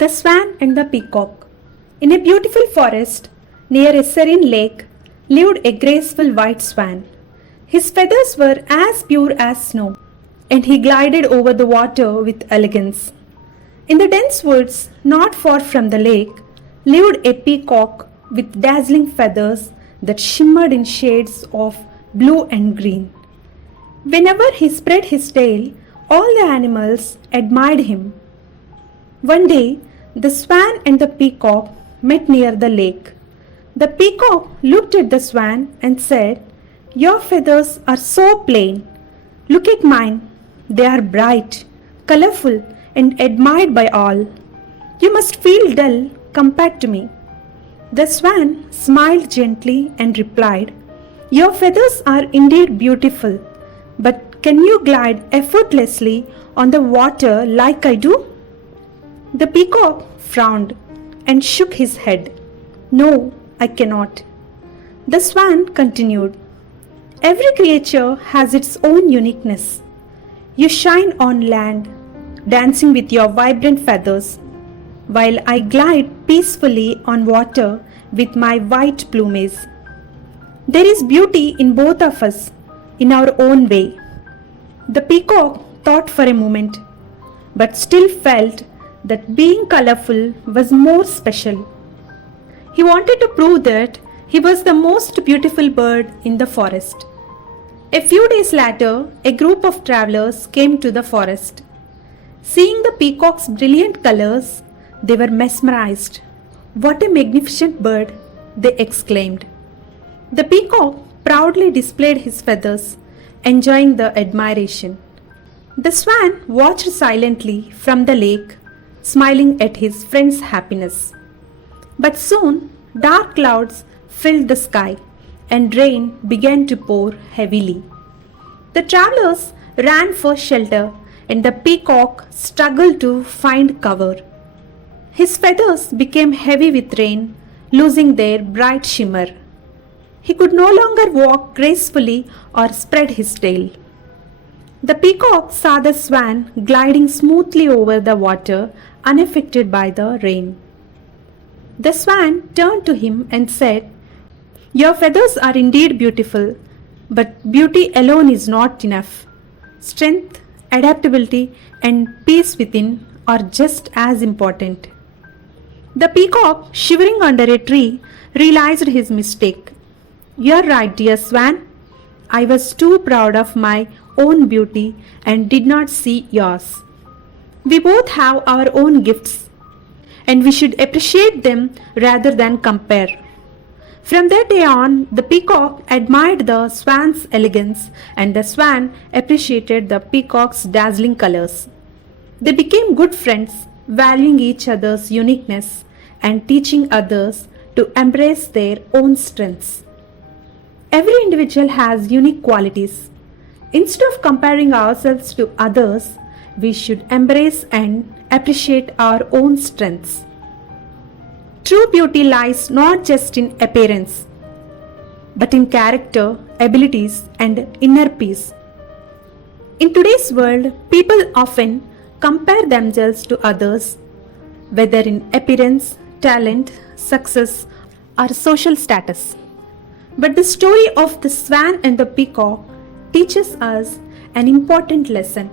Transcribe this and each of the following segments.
The Swan and the Peacock. In a beautiful forest near a serene lake lived a graceful white swan. His feathers were as pure as snow, and he glided over the water with elegance. In the dense woods, not far from the lake, lived a peacock with dazzling feathers that shimmered in shades of blue and green. Whenever he spread his tail, all the animals admired him. One day, the swan and the peacock met near the lake. The peacock looked at the swan and said, "Your feathers are so plain. Look at mine. They are bright, colorful, and admired by all. You must feel dull compared to me." The swan smiled gently and replied, "Your feathers are indeed beautiful, but can you glide effortlessly on the water like I do?" The peacock frowned and shook his head. "No, I cannot." The swan continued, "Every creature has its own uniqueness. You shine on land, dancing with your vibrant feathers, while I glide peacefully on water with my white plumage. There is beauty in both of us, in our own way." The peacock thought for a moment, but still felt that being colorful was more special. He wanted to prove that he was the most beautiful bird in the forest. A few days later, a group of travelers came to the forest. Seeing the peacock's brilliant colors, they were mesmerized. "What a magnificent bird!" they exclaimed. The peacock proudly displayed his feathers, enjoying the admiration. The swan watched silently from the lake, smiling at his friend's happiness. But soon, dark clouds filled the sky, and rain began to pour heavily. The travelers ran for shelter, and the peacock struggled to find cover. His feathers became heavy with rain, losing their bright shimmer. He could no longer walk gracefully or spread his tail. The peacock saw the swan gliding smoothly over the water, unaffected by the rain. The swan turned to him and said, "Your feathers are indeed beautiful, but beauty alone is not enough. Strength, adaptability, and peace within are just as important." The peacock, shivering under a tree, realized his mistake. "You're right, dear swan. I was too proud of my own beauty and did not see yours. We both have our own gifts, and we should appreciate them rather than compare." From that day on, the peacock admired the swan's elegance, and the swan appreciated the peacock's dazzling colors. They became good friends, valuing each other's uniqueness and teaching others to embrace their own strengths. Every individual has unique qualities. Instead of comparing ourselves to others, we should embrace and appreciate our own strengths. True beauty lies not just in appearance, but in character, abilities, and inner peace. In today's world, people often compare themselves to others, whether in appearance, talent, success, or social status. But the story of the swan and the peacock teaches us an important lesson.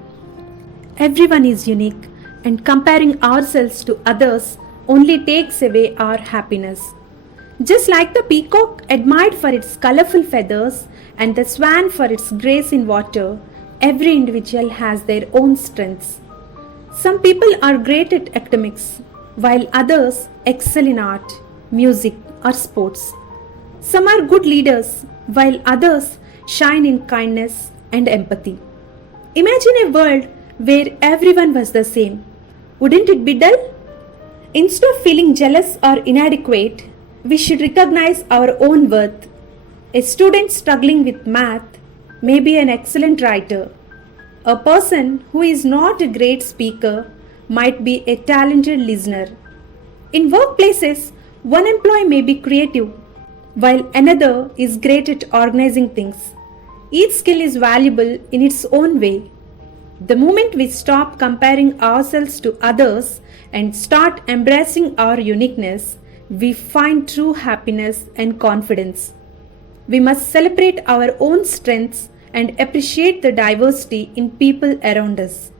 Everyone is unique, and comparing ourselves to others only takes away our happiness. Just like the peacock admired for its colorful feathers and the swan for its grace in water, every individual has their own strengths. Some people are great at academics, while others excel in art, music, or sports. Some are good leaders, while others shine in kindness and empathy. Imagine a world where everyone was the same. Wouldn't it be dull? Instead of feeling jealous or inadequate, we should recognize our own worth. A student struggling with math may be an excellent writer. A person who is not a great speaker might be a talented listener. In workplaces, one employee may be creative, while another is great at organizing things. Each skill is valuable in its own way. The moment we stop comparing ourselves to others and start embracing our uniqueness, we find true happiness and confidence. We must celebrate our own strengths and appreciate the diversity in people around us.